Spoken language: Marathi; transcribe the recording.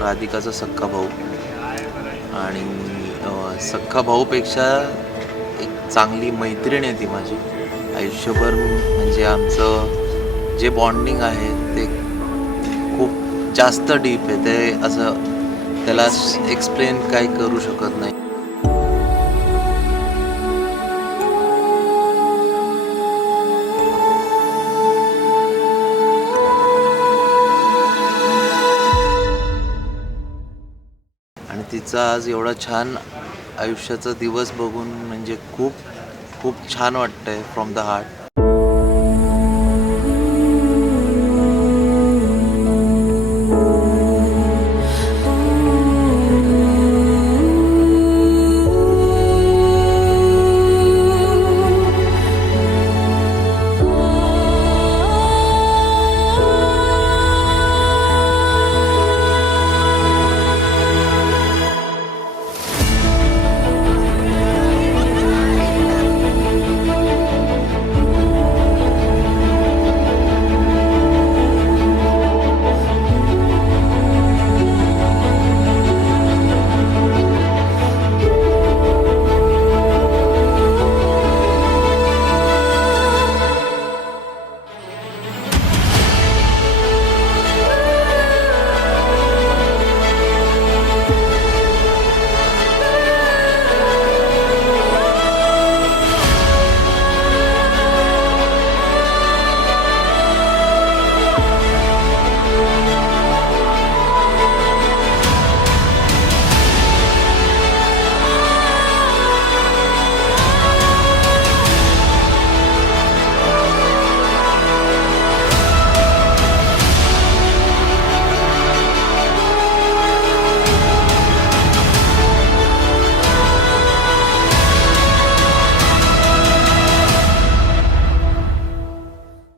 राधिकाचा सख्खा भाऊ आणि सख्खा भाऊपेक्षा एक चांगली मैत्रीण आहे ती माझी. आयुष्यभर म्हणजे आमचं जे बॉन्डिंग आहे ते खूप जास्त डीप आहे. ते असं त्याला एक्सप्लेन काही करू शकत नाही. आणि तिचा आज एवढा छान आयुष्याचा दिवस बघून म्हणजे खूप खूप छान वाटतंय फ्रॉम द हार्ट.